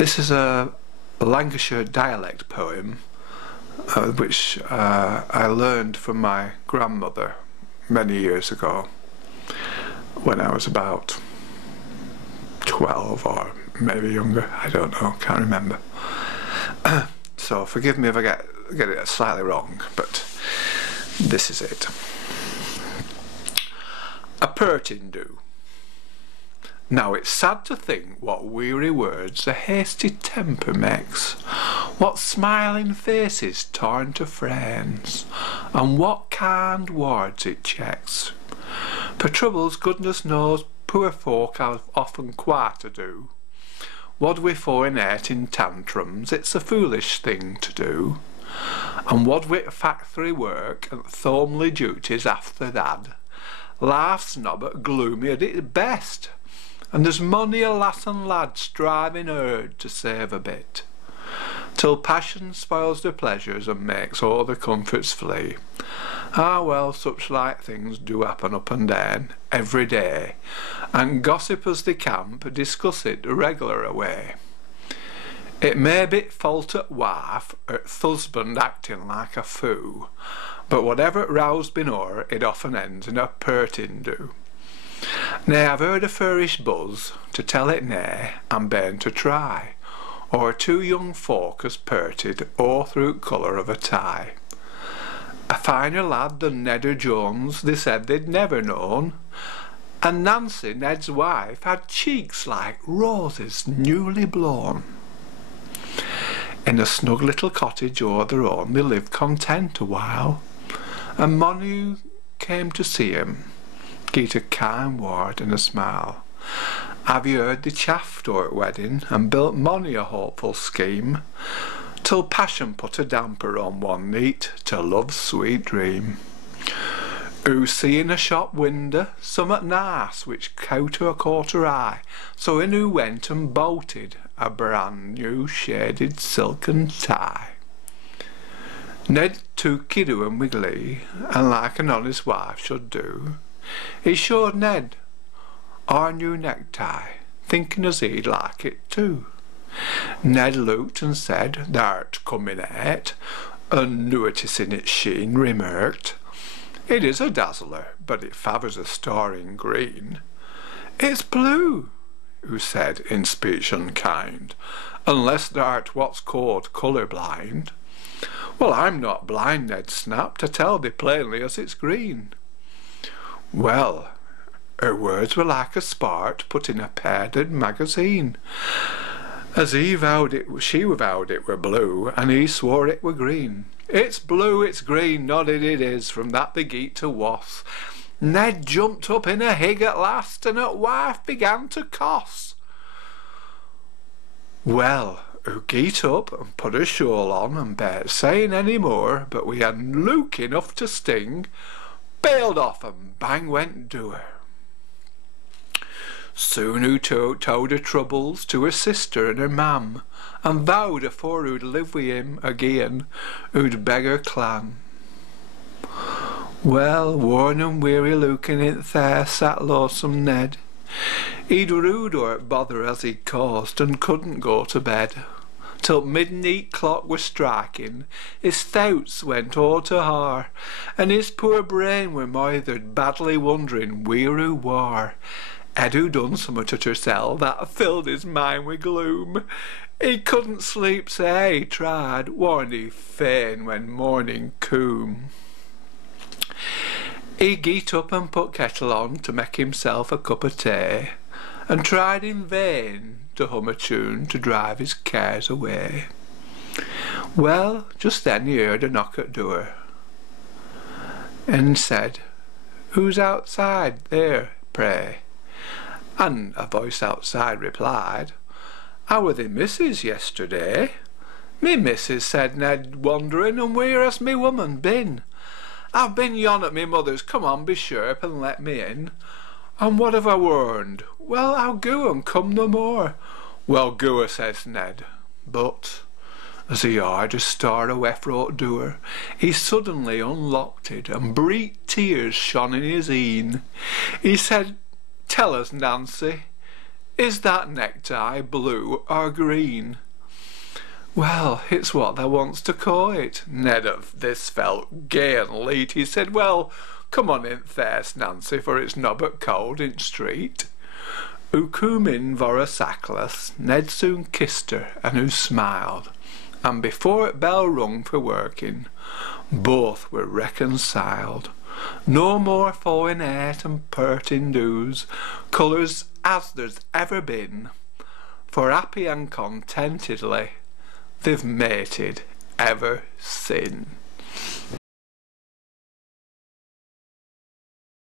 This is a Lancashire dialect poem which I learned from my grandmother many years ago when I was about 12 or maybe younger. I don't know, can't remember. So forgive me if I get it slightly wrong, but this is it. A Partin Do. Now it's sad to think what weary words a hasty temper makes, what smiling faces torn to friends, and what kind words it checks. For troubles, goodness knows, poor folk have often quite to do. What we for in tantrums, it's a foolish thing to do. And what with factory work and thornly duties after that, life's nobbut gloomy at its best. And there's mony a lass and lad striving hard to save a bit, till passion spoils the pleasures and makes all the comforts flee. Ah well, such like things do happen up and down every day, and gossip as they camp discuss it the regular way. It may be fault at wife or at husband acting like a fool, but whatever roused been o'er, it often ends in a Partin Do. Nay, I've heard a furish buzz to tell it nay, and been to try, or two young folk as parted all through colour of a tie. A finer lad than Ned or Jones they said they'd never known, and Nancy, Ned's wife, had cheeks like roses newly blown. In a snug little cottage o'er their own they lived content a while, and mony came to see him gave a kind word and a smile. Have you heard they chaffed o'er at wedding and built mony a hopeful scheme, till passion put a damper on one neat to love's sweet dream. Who see in a shop window summat nice which caught her eye, so in who went and bolted a brand new shaded silken tie. Ned took Kiddo and Wiggly, and like an honest wife should do, he showed Ned our new necktie, thinking as he'd like it too. Ned looked and said, "Thou'rt coming at," and nuities in its sheen remarked, "It is a dazzler, but it favours a star in green." "It's blue," who said in speech unkind, "unless thou'rt what's called colour blind." "Well, I'm not blind," Ned snapped, "to tell thee plainly as it's green." Well, her words were like a spark put in a padded magazine. As she vowed it were blue, and he swore it were green. "It's blue, it's green, nodded it is, from that they geet to wass." Ned jumped up in a hig at last, and at wife began to coss. Well, who geet up and put her shawl on, and be't saying any more, but we had Luke enough to sting, bailed off and bang went doer. Soon who told her troubles to her sister and her mam, and vowed afore who'd live with him again, who'd beg her clan. Well, worn and weary looking it there sat lonesome Ned. He'd rued or bother as he'd caused, and couldn't go to bed. Till midnight clock was striking, his thoughts went all to her, and his poor brain were moithered, badly wondering where who war. Had who done summat at hersel that filled his mind with gloom? He couldn't sleep, say he tried, warned he fain when morning coom. He geet up and put kettle on to make himself a cup of tea, and tried in vain to hum a tune to drive his cares away. Well, just then he heard a knock at door, and said, "Who's outside there, pray?" And a voice outside replied, "How were the missus yesterday?" "Me missus," said Ned, wondering, "and where has me woman been?" "I've been yon at me mother's, come on, be sharp and let me in." "And what have I warned?" "Well, I'll go and come no more." "Well, go," says Ned, but as he heard a star away front door, he suddenly unlocked it, and bright tears shone in his een. He said, "Tell us, Nancy, Is that necktie blue or green? Well, it's what thou wants to call it. Ned of this felt gay and leet. He said, well, come on in first, Nancy, for it's nobbut cold in street. Who come in for a sackless, Ned soon kissed her and who smiled, and before it bell rung for working, both were reconciled. No more fawing hairt and Partin Do's, colours as there's ever been, for happy and contentedly they've mated ever sin.